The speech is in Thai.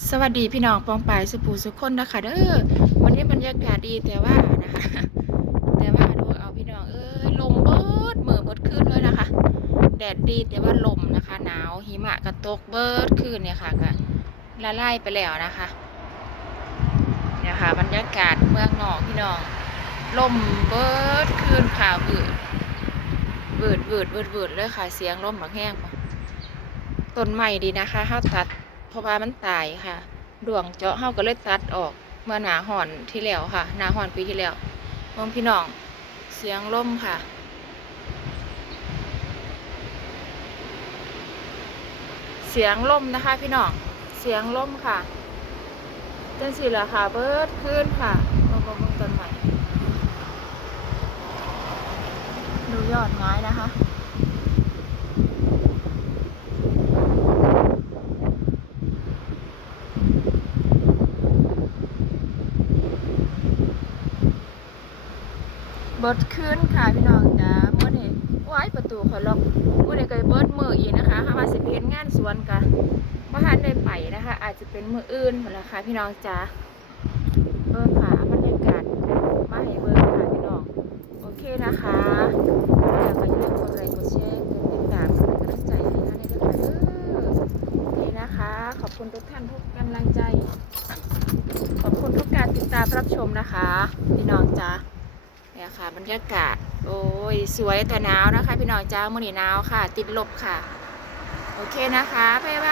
สวัสดีพี่น้องปองปายสุปูสุคนนะคะเด้อวันนี้บรรยากาศดีแต่ว่านะคะแต่ว่าดูเอาพี่น้องเอ้ยลมเบิดมือเบิดขึ้นเลยนะคะ แดดดีแต่ว่าลมนะคะ หนาวหิมะกระตกเบิดขึ้นเนี่ยค่ะก็ละลายไปแล้วนะคะเนี่ยค่ะบรรยากาศเมืองนอกพี่น้องลมเบิดขึ้นข่าวบืดบืดบืดบืดบืดเลยค่ะเสียงลมบักแห้งต้นใหม่ดีนะคะห้าตัด เพราะว่ามันตายค่ะดวงเจาะเฮาก็เลยตัดออกเมื่อหนาห่อนที่แล้วค่ะหนาห่อนปีที่แล้วมองพี่น้องเสียงล่มค่ะ เสียงล่มนะคะ พี่น้องเสียงล่มค่ะจังสิละค่ะเบิดขึ้นค่ะมองมองมองต้นใหม่ดูยอดไม้นะคะ เบิดขึ้นค่ะพี่น้องจ้าเมื่อนี้ว้ายประตูคอยล็อกเมื่อนี้ก็เบิดมืออีกนะคะถ้าว่าสิเพียนงานสวนกันว่าทันได้ไปนะคะ อาจจะเป็นมืออื่นหมดละค่ะพี่น้องจ้าเบิ้งค่ะบรรยากาศมาให้เบิ้งค่ะพี่น้องโอเคนะคะแล้วก็อย่าลืมกดไลค์กดแชร์กดติดตามเป็นกำลังใจให้นะในเรื่องเด้อโอเคนะคะ ขอบคุณทุกท่านทุกกำลังใจ ขอบคุณทุกการติดตามรับชมนะคะ พี่น้องจ้า เนี่ยค่ะบรรยากาศ โอ้ย สวยแต่หนาวนะคะ พี่น้องจ้ามื่อนี้หนาวค่ะ ติดลบค่ะ โอเคนะคะบ๊ายบาย